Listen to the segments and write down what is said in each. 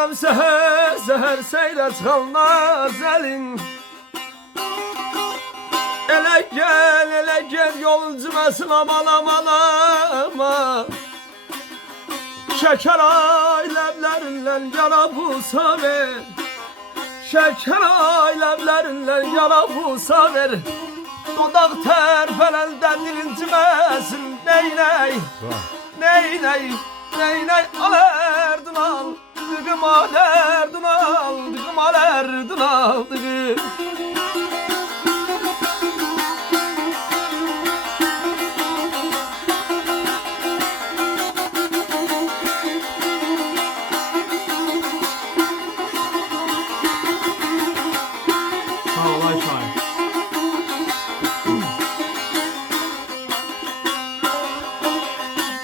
Gelirəm səhər seyrə çıxanlar zəlin. Elə gel yolcu məsin aman aman aman. Şeker aylemlerinden yara bulsa ver. Şeker aylemlerinden yara bulsa ver. Dudak terfelenden dirilcimesin. Ney alerdin al. Dıgım alerdin al. Dıgım alerdin al. Dıgım.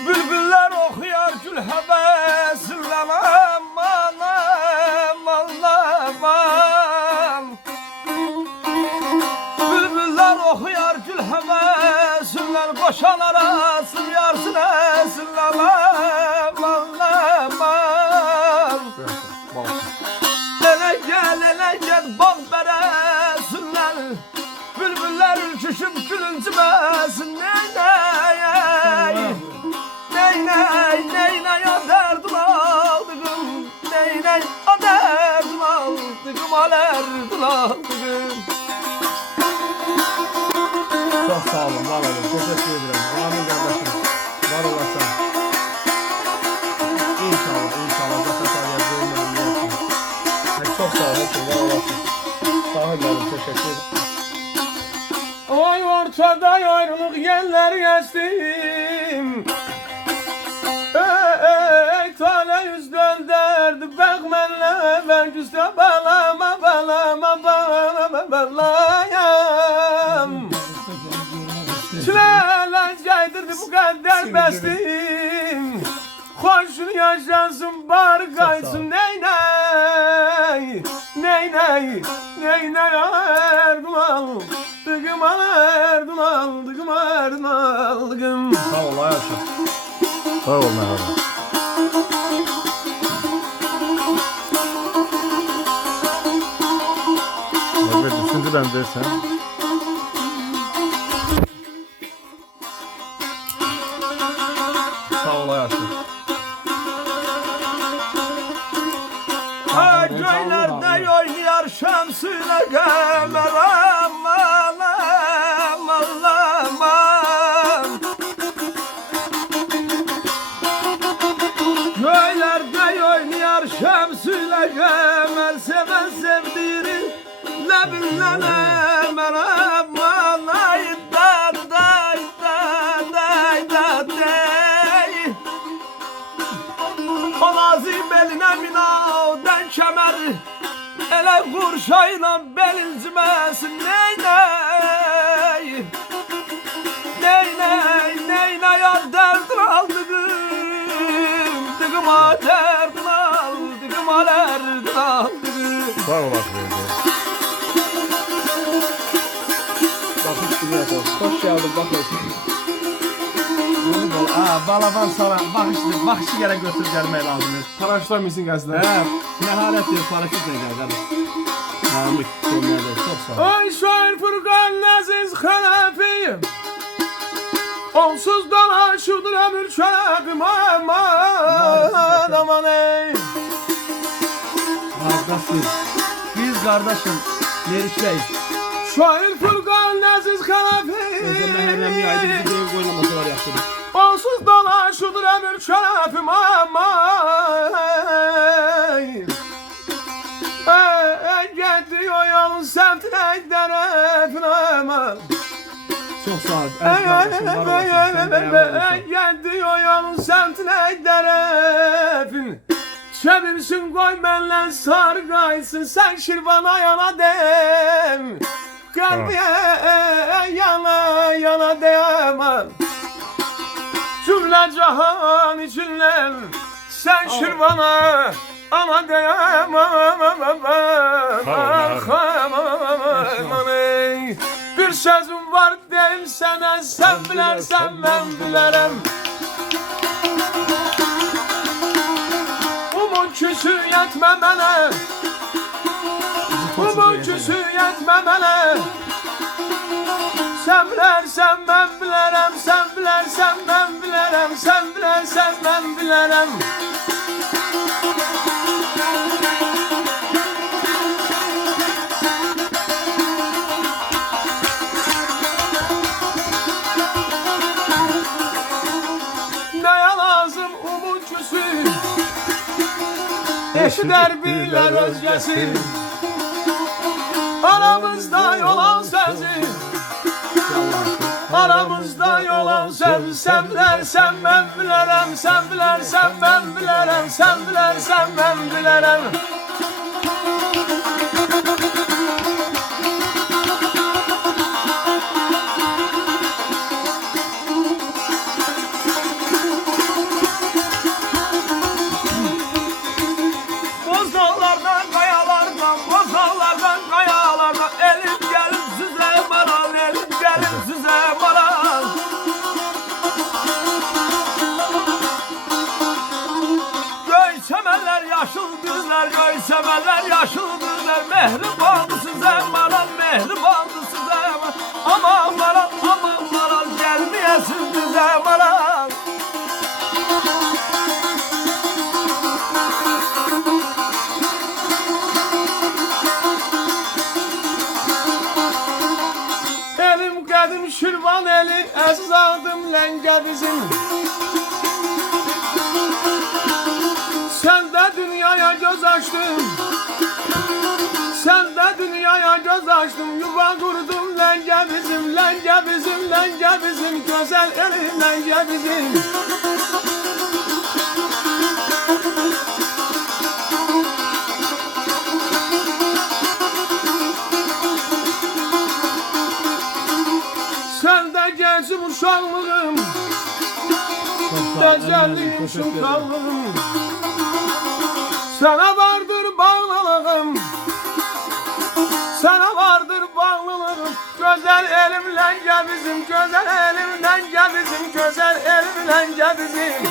Bülbüller okuyar gül hevesiyle aman aman aman. Bülbüller okuyar gül hevesiyle koşan arasın yarsın esinle aman aman. Ele gel bal beresinler. Bülbüller ülküşüp gülüncümesin. Ney o derdin aldıgım. Ney o derdin aldıgım. Alerdin aldıgım. Çok sağ olun, var olun. Teşekkür ederim. Amin kardeşim. Var olasın. İnşallah. Zaten yapacağım. Çok sağ olun. Var olasın. Sağ olun. Teşekkür ederim. Oy ortada ayrılık yerler geçtim. Ey tane yüzden derdi bak menle ben küste balama balayam. Çileler caydırdı bu kadar bestim. Hoşun yaşansın bari kaysın ney Erdoğan. Dıgım Erdoğan, dıgım Erdoğan, dıgım. Sağ ol hayatım. Sağ ol merhaba. Evet, üçüncü ben dersen. Sağ ol hayatım. Göylerde oynuyor şemsüyle kemer aman aman aman. Göylerde oynuyor şemsüyle kemer seven sevdiğini lebinden emer aman ay day. O nazim beline minavden kemer. Ele kurşayla belilcimesin ney ya derdin aldıgım. Dıgıma derdin aldıgım alerdin aldıgım. Sağ olasın. Bakış gibi yapalım. Hoş geldin bakış. Balaban sana bakışı gerek götür gelmeye lazım. Paraşütler misin gazetler? Meharet yok, paraşütle gel hadi. Mahmut Cemil'de çok sağ ol. Ay şair Furkan Aziz Halefi'yim. Onsuz dalaşırdır ömür çöpüm aman ey. Kardeşim. Biz kardeşim. Meriç'teyiz. Şair Furkan Aziz Halefi'yim. Özde Mehremli aydı bizi bir ev oynaması var yaptırdık. Onsuz dalaşırdır ömür çöpüm aman ey. Gidiyor yolun semtine giderefine aman. Çok sağ ol. Kardeşim var olasın. Gidiyor yolun semtine giderefin. Çevirsin koy benle sar kaysın sen şirvana yana dem. Kalbiye yana dem. Cümle cahan içinler sen şirvana ana dem. Bir sözüm var deyim sana sen bilersen ben bilerim. küsü yetme mənə, bu küsü yetme mənə. Sən bilərsən mən bilərəm, sən bilərsən mən bilərəm, sən bilərsən mən bilərəm. Nəyə lazım umut küsü, eşidər bilər özgəsi. Aramızda yol al sözü, aramızda yol al sözü. Sən bilərsən mən bilərəm, sən bilərsən mən bilərəm, sən bilərsən mən bilərəm. Bozdağlardan, qayalardan, bozdağlardan, qayalardan elim gəlib sizə maral, elim gəlib sizə maral. Göy çəmənlər, yaşıl düzlər, göy çəmənlər, yaşıl düzlər. Mehribandı sizə maral, mehribandı sizə maral. Aman maral, aman maral, gəlməyəsiz bizə maral. Elim qədim Şirvan eli, əziz adım Ləngə bizim. Sən də dünyaya göz açdın, sən də dünyaya göz açdın. Yuva qurdum Ləngə bizim, Ləngə bizim, Ləngə bizim. Gözəl elim Ləngə bizim. Sən də gəncim uşaqlığım, dəcəlliyim şıqallığım. Sənə vardır bağlılığım, sənə vardır bağlılığım. Gözəl elim Ləngə bizim, gözəl elim Ləngə bizim, gözəl elim Ləngə bizim.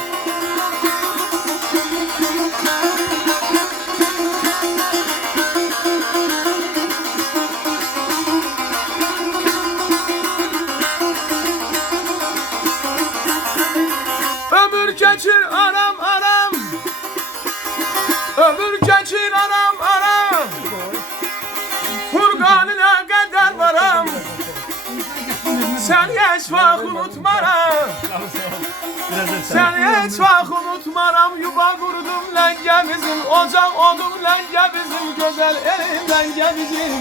Ömür geçir aram aram, ömür geçir aram aram. Furqanına qədər varam, səni heç vaxt unutmaram. Səni heç vaxt unutmaram. Yuva qurdum Ləngə bizim, ocaq odum Ləngə bizim, gözəl elim Ləngə bizim.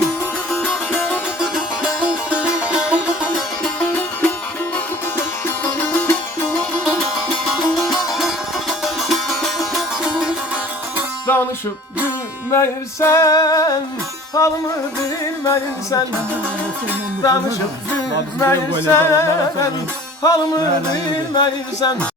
Danışıp bilməyirsən, halımı bilməyirsən. Danışıp bilməyirsən, halımı bilməyirsən.